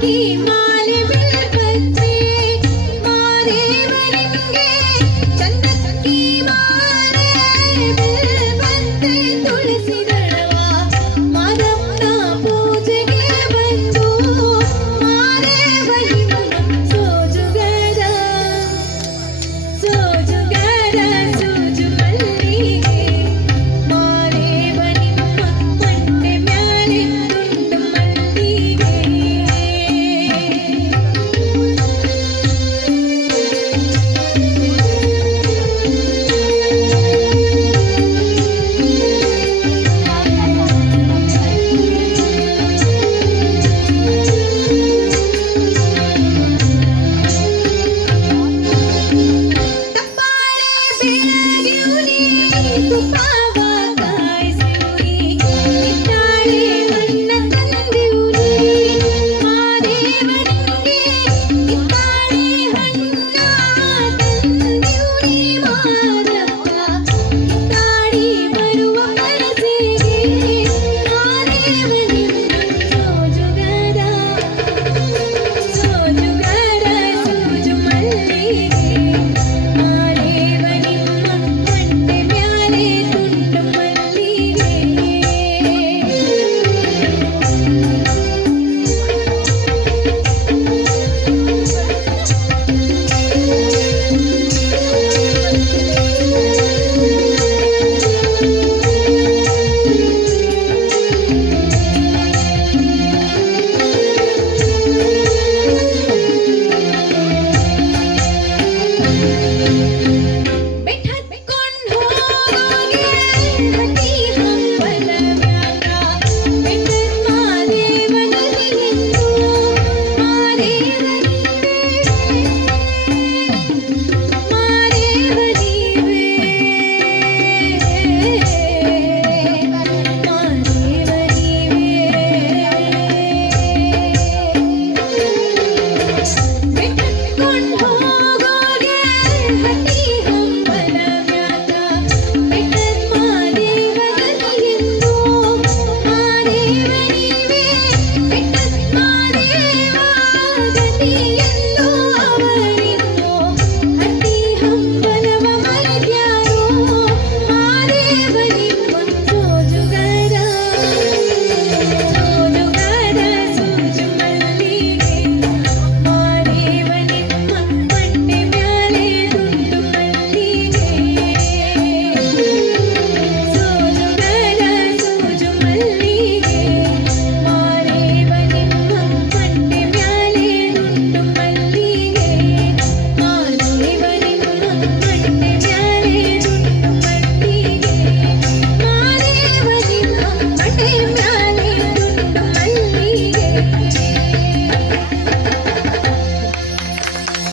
की माँ